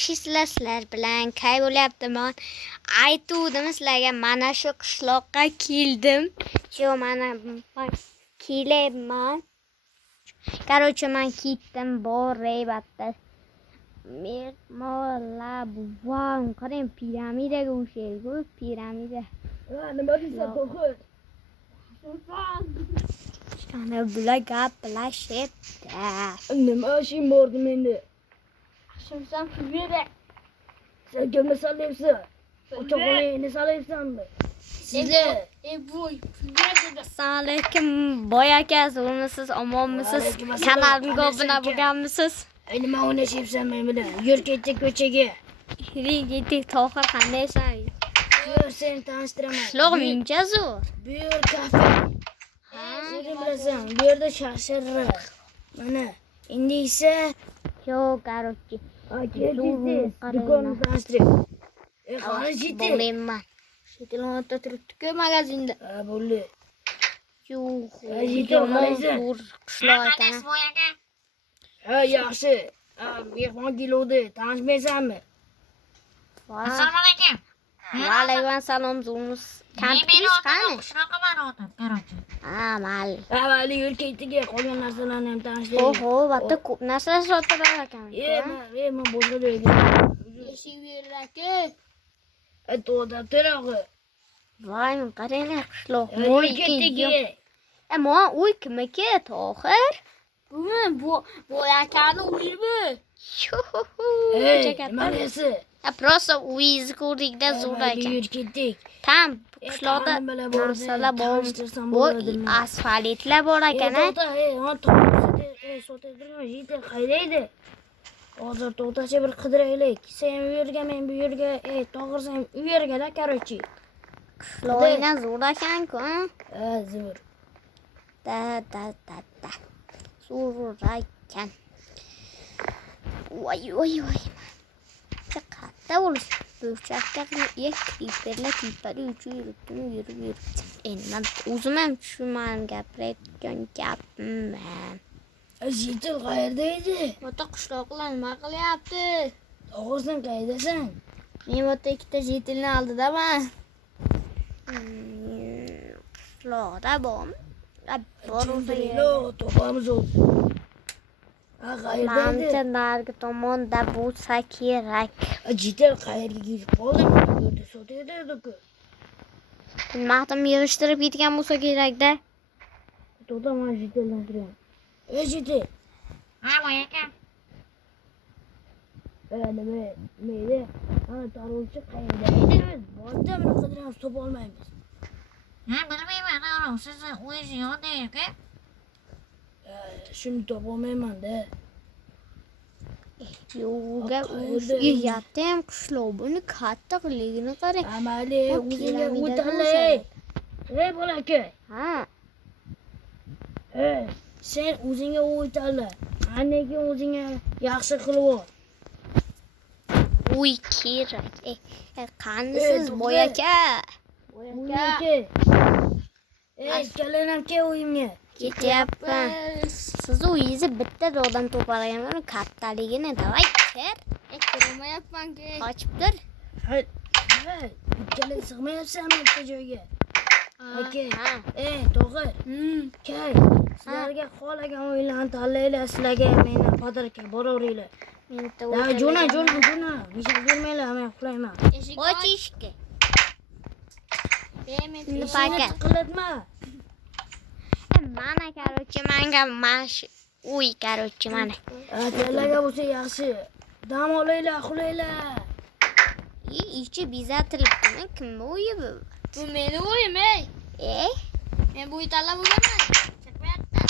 yaxshisizlar, sizlar bilan kay bo'lyaptiman. Aytuvdim sizlarga, mana shu qishloqqa keldim. Shu mana kelyapman. Короче, men ketdim, boryapti. Mehmonlar buvam, qarang, piramidaga o'xshaydi-ku, piramida. Nima deysan, to'xir? Ana bular gaplashibdi. Nima ishing bordi menda? Shunsan kuyera. Sen kimni salayapsan? O'choqni salayapsanmi? Sizlar. Bu assalomu alaykum, boy aka, siz omonmisiz? Kanalimga obuna bo'lganmisiz? Nima o'ynashyapsan men bilan? Yur ketdik ko'chaga. Yedik, Tohir, qandaysan? Yur, seni tanishtiraman. Qishloq minchazu. Bu yer kafe. Sen bilasan, bu yerda shashirroq. Mana, endi esa Yo'q, короче. Keldingiz. Do'konni tanishtiring. Qani jiti. Bo'layman. Shekillanib turibdi-ku magazinda. Ha, bo'ldi. Yo'q. Jiti, qalaysan? Qishloq ekan. Ha, yaxshi. Mehmon keluvdi, tanishmaysanmi? Assalomu alaykum. Va alaykum assalom, zo'rmiz. Kampingiz qani? Shunaqa baraotam, qarorchi. Ha, mayli. Ha, mayli, yur ketdik, qolgan narsalarni ham tanishtiring. Oho, bitta ko'p narsalar sotarar ekan. Men boshqa joyga. Eshik beraki. To'da turog'i. Voy, qaranglar, qishloq. Yur ketdik. Ammo uy kimniki, Tohir? Bu akani uyimi? Nima deyapsiz? Просто uyingizni ko'rdikda zo'r ekan. Yur ketdik. Tam qishloqda narsalar bor. Bu asfaltlar bor ekan. Qaydaydi? Hozir to'xtacha bir qidiraylik. Sen u yerga, men bu yerga, Tohir sen u yerga-da, короче. Qishloqdan zo'r ekan-ku. Ha, zo'r. Da. Zo'r ekan. Voy. Qatta bo'lish. Burchakda kriperlar yurib. Endi men o'zim ham tushunmadim, gapirayotgan gapim. Jitil qayerda edi? Ota qishloqlar nima qilyapti? Tohir sen qaydasan? Men ota ikkita jitilni oldidaman. Qishloqda bormi? Topamiz o'zi. Ha, qayerda edi? Mancha nargi tomonda bo'lsa kerak. Jitil qayerga ketib qoldimi? Bu yerda sotaydi-ku. Maqtam yig'ishtirib ketgan bo'lsa kerak-da. To'xta, men jitildan turaman. Jitil. Ha, voy aka. Nima edi? Ha, taruvchi qayerda edi? Borda buni qidiramiz, topa olmaymiz. Ha, bilmayman, anavi sizni o'zingiz yoningizga. Shuni topa olmayman-da. Yo'q, o'zi yatim qishloq, buni kattaligini qarang. Amali, o'zingga o'talay. Bolaka. Ha. Sen o'zingga o'tala. Anneki o'zingga yaxshi qilib ol. Uy kerak. Qanisiz boy aka? Uyga. Kalanam ke uyimga. Ketyapmiz. Siz uyingizni bitta odam to'palagan, uni kattaligini davay ker. Kirmayapman-ku. Qochib tur. Ikkala sig'mayapsanmi bitta joyga? Aka. To'g'ri. Kay. Sizlarga xohlagan o'yinlarni tanlaylar, sizlarga meni podarka boraveringlar. Jo'na. Nishon bermanglar, men uxlayman. Och eshikka. Men paka. Qilatma. Mana короче, menga mash uy короче mana. Sizlarga bo'lsa yaxshi. Dam olinglar, uxlaylar. Ichi bezatilibdimi? Kimni uyi bu? Bu meni uyim, ey. Men bu uy tanlab bo'lganman. Chiqmayapti.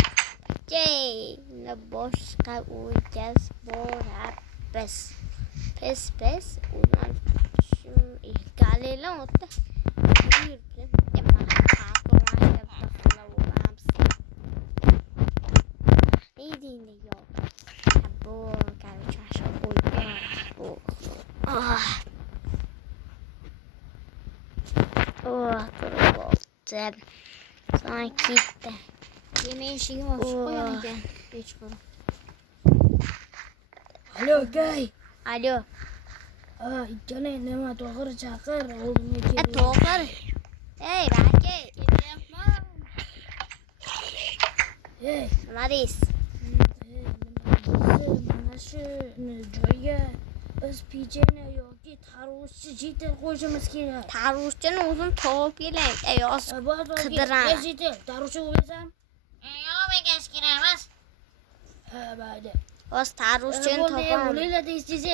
Boshqa uyga boramiz. Pes. Ular galelan o'tdi. Sonra gitti. Yemeğin şeyi var. Koyalım gel. Geç koyalım. Alo, Kay. Alo. ikkala nima to'g'ir chaqir oldimga kelib. To'g'ri. Ey, Baki. Ketyapman. Ey, Nima deysiz? mana shu joyga biz pechene yoki tarvuzchi jitel qo'yishimiz kerak. Tarvuzchini o'zim topib kelay. Yoz qidiraman. Jitel, tarvuzchi bo'lasan? Yo'q, men kiramiz. Mayli. Yoz tarvuzchini topaman. Bo'linglar deysiz.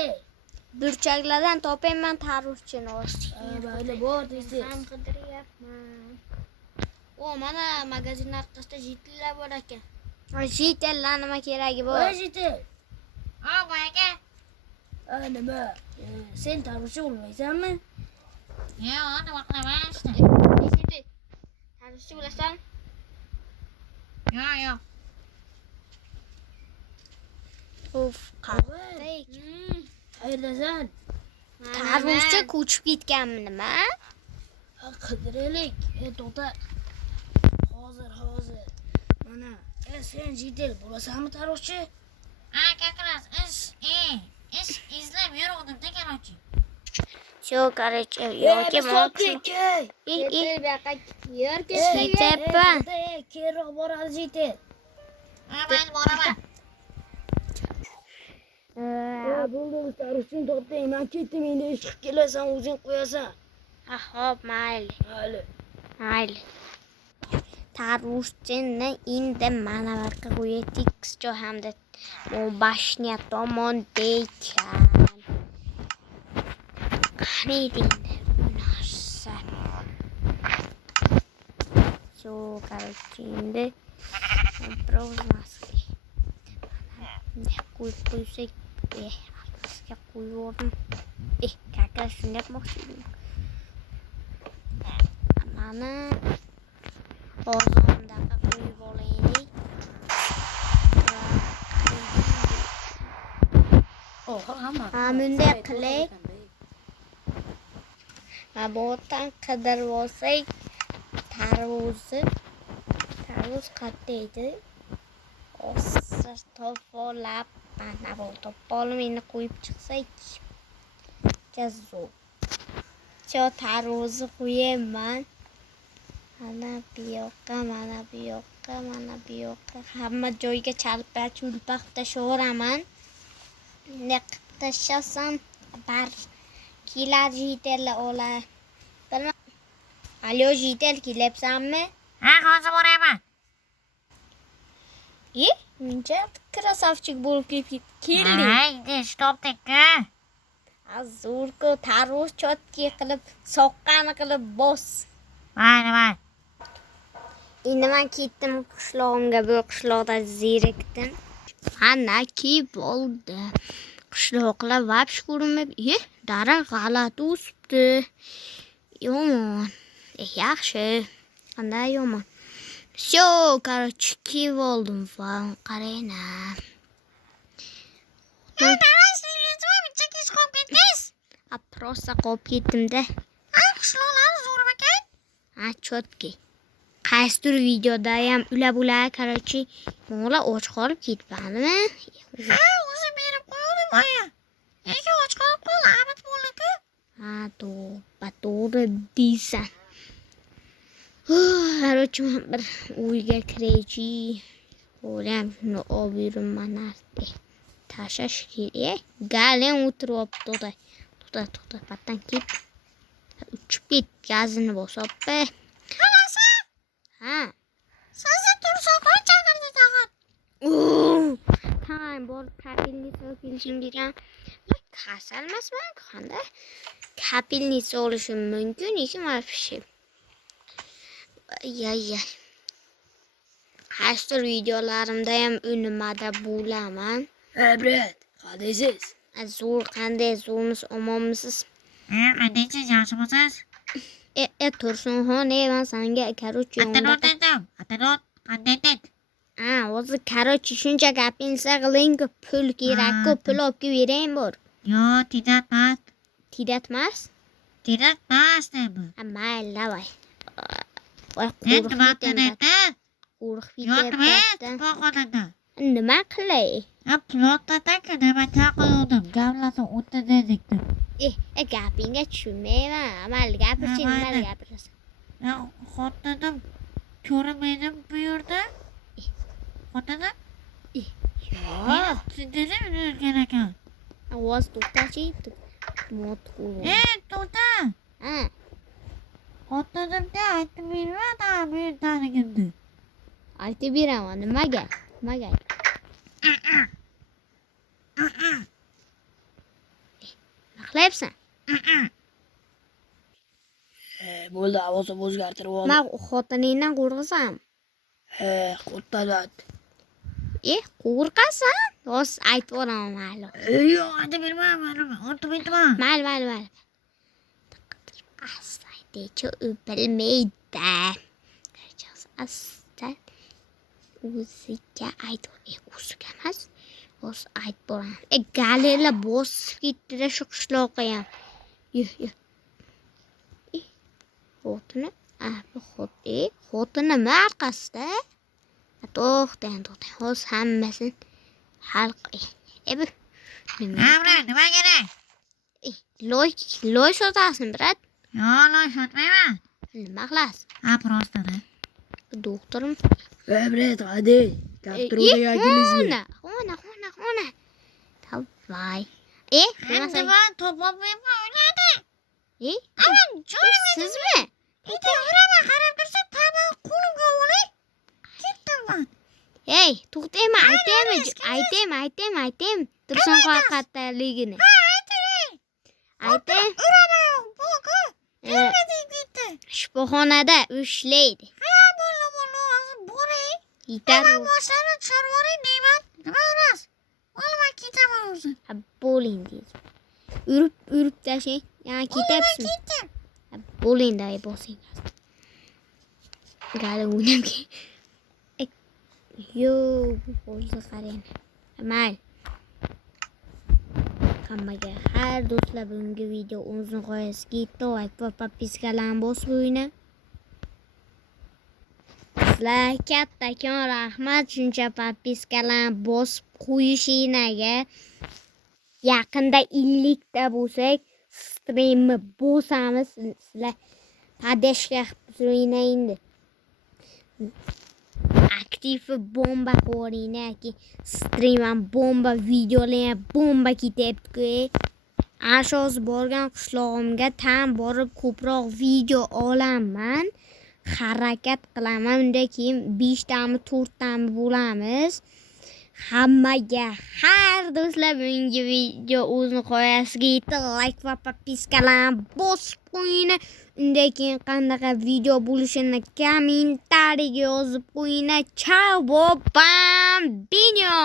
Burchaklardan topayman tarvuzchini o'z. Mayli, bor deysiz. Ham qidiryapman. Mana magazin orqasida jitellar bor ekan. Jitellar nima keragi bor? Jitel. Aka. Nima? Sen tarvuzchi bo'lmaysanmi? Yo'q, nima qilaman işte. Tarvuzchi bo'lasan? Yo'q. Uf, qavay. Qayerdasan? Tarvuzchi ko'chib ketganmi nima? Qidiraylik. To'xta. Hozir. Mana, sen jitel bo'lasanmi tarvuzchi? Kakras, ish izlab yuruvdim-da, короче. Shu короче, yoki ketyapman. Keyinroq boradi jitel. Mayli, boraman. Bo'ldi, tarvuzchini topding. Men ketdim, endi ish qilib kelasan, o'zing qo'yasan. Xo'p, mayli. Tarvuzchini endi mana bu yerga qo'yaylik, jo hamda bashnya tomonda ekan. Qaraydi endi bu narsa. Shu короче endi provozmaski. Qo'yib qo'ysak, albatta qo'yvordim. Kaka shunday yapmoqchi edim. Mana hozirdaqa qo'yib olaylik. Bunday qilib Mabotan qidirib olsak, tarvuz qayerda? Ossa to'g'rilab, mana bu to'polni endi qo'yib chiqsak, jazo. Shu tarvuzni qo'yaman. Mana bu yoqqa, hamma joyga chalpa-chulpa qilib tashlayveraman. Bunday qilib tashlasam, bar kelar jitellar olar. Alo, jitel kelyapsanmi? Hozir boraman. Muncha krasavchik bo'lib keldik. Haydi, topdik-ku. Zo'rku tarvuz chotki qilib, soqqani qilib bos. Mayli. Endi men ketdim qishlog'imga, bu qishloqda zerikdim. Mana ki bo'ldi. Qishloqlar vapsh ko'rinmaydi. Daraxt g'alati o'sibdi. Yomon. Yaxshi. Qanday yomon. Sho, короче, ki bo'ldim falan qarayna. Просто qolib ketdim-da. Qishloqlar zo'r ekan. Chotki. Qaysidir videoda ham ula-bula, короче, mo'la och qolib ketganmi? O'zi berib qo'ydim aya. Nega och qolib qoldi? Abad bo'ldi-ku. To'g'ri deysan. Короче, bir uyga kiraychi. O'ylam shuni olib yuraman narsa. Tashash kerak. Galen o'tiribdi. To'xta, patdan ket. Uchib ket, gazini bosib. Sizni tursoqlar chaqirdi tag'in. Tamam, borib kapelnitsa kelishim kerak. Kasal emasman, qanday? Kapelnitsa olishim mumkin, lekin вообще. Qaysidir videolarimda ham unimada bo'laman. Brat, qadaysiz? Qanday zo'rmisiz, omonmisiz? Qandaysiz, yaxshimisiz? Tursunxon, men senga короче Atalot, qandaysiz? hozir короче shuncha gapingiz qiling-ku, pul kerak-ku, pul olib beraymi bor? Yo'q, tidatmas. Tidatmas? Tidatmas nima? Mayli, davay. Voy, Qo'rqib qo'rqib ketyapti. Yo'q, qo'rqoqda. Nima qilay? Plotda-ku nima taqildim. Gavlasa o'tdi dedikdi. Gapingga tushunmayman. Mayli gapirchi, nimalar gapirasan? Xotinim ko'rmaydim bu yerda. Xotinim Yo'q. sizga o'rgan ekan. Ovoz to'xtachi. To'xta. Ha. Xotinimga aytib bermadi bu yerdaligimni. Aytib beraman. Nimaga? Nima qilyapsan? Bo'ldi, ovozim o'zgartirib oldim. Men xotiningdan qo'rqasan. Qo'rqtadat. Qo'rqasan? Rost aytib boraman mayli. Yo'q, aytib bermayman. Aytib aytman. Mayli. Asta aytchi, u bilmaydi. Asta o'ziga aytib, o'ziga emas. Rost aytib boraman. Galila bosib ketdi shu qishloqqa ham. Yuh. Xotini, xotini marqasida. To'xtang. Hozir hammasini hal qilay. Nima kerak? Loy sotasin, brat. Yo'q, loy sotmayman. Nima qilasiz? Prostada. Doktorim. Brat, hadi. Kaptiruvga yagilizmi? Xona. Davay. Ben topab o'ynadi. Sizmi? Urama qarab tursa, tamam qo'limga olib ketdim men. To'xtayman, aytaymi. Tursin qo'rqatdaligini. Aytay. Urama, bo'g'i. Ketdi. Shifoxonada ushlaydi. Bo'ldi, boray. Yetar. Boshlarni chorvoring deyman. Nima emas. Olma ketaman o'zi. Bo'ling deydi. Urib tashlang. Yana ketyapsizmi? Ketdim. Bo'ling day bosing. Gari o'ynab bo'ldi qarang. Mayli. Hammaga har do'stlar bugungi video o'zini qo'yasiga like va podpiskalarni bosib o'ynang. Sizlar kattakon rahmat shuncha podpiskalarni bosib qo'yishinglarga. Yaqinda 50 ta bo'lsak, streamni bosamiz. Sizlar padeshka qilib o'ynaydi. Aktiv bomba qo'ringlarki, stream ham bomba, videolar ham bomba ketyapti. Ashoz borgan qishlog'imga tam borib ko'proq video olaman. Harakat qilaman. Undan keyin 5 tami, 4 tami bo'lamiz. Hammaga har do'stlar bugungi video o'zini qo'yasiga yetib like va podpiskalarni bosib qo'yinglar. Undan keyin qanaqa video bo'lishini kommentariyaga yozib qo'yinglar. Ciao, bambino.